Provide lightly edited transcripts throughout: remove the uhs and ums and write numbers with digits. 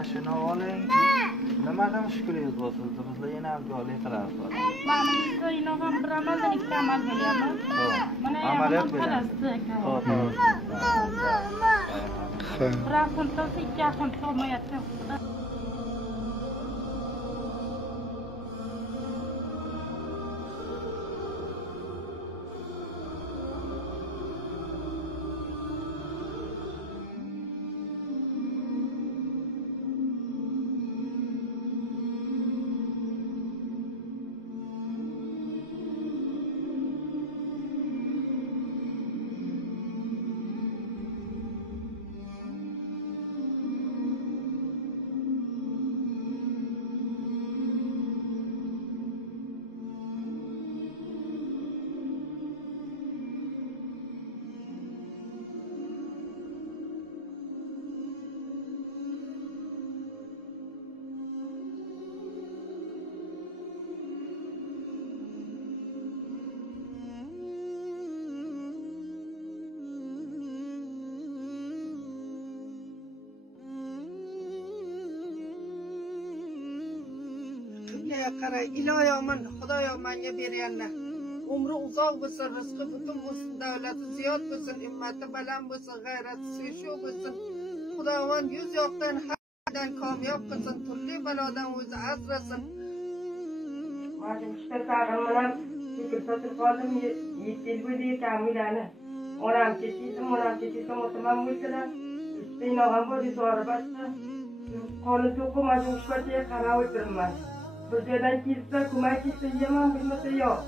mashina oling. Nimadan shukringiz bo'lsin? Bizlar yana abgorlik qilamiz. Mana biz ham bir amaldan ikki amal bo'lyapmiz. Mana amaliyot bo'ladi. Bir hafta ikki hafta olmayapti. Qara iloyomon Xudoyo menga berganlar umri uzoq bo'lsin, rizqi butun bo'lsin, davlati ziyod bo'lsin, himmati baland bo'lsin, g'ayrati seshuv bo'lsin. Xudovan yuz yoqdan hardan kamyob qilsin, turli balodan o'zi asrasin. Mana ishda tag'in bilan fikr sotib qoldim, 7 yil bo'yi kamilani. Onam ketdim, otamam bo'lsalar, istinog'am bo'ldi, so'ra basta. Qonun to'qimadim, ishga qarab o'tirman. Bir joydan kelsa, ko'mak kelsa yeyman, bilmasa yo'q.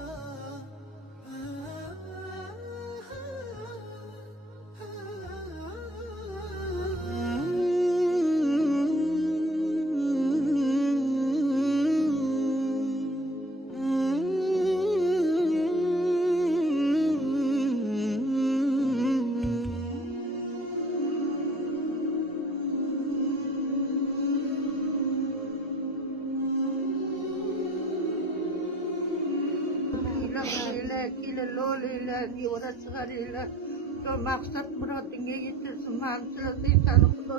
Maksud muradingga yetirsin, manzilda seni Xudo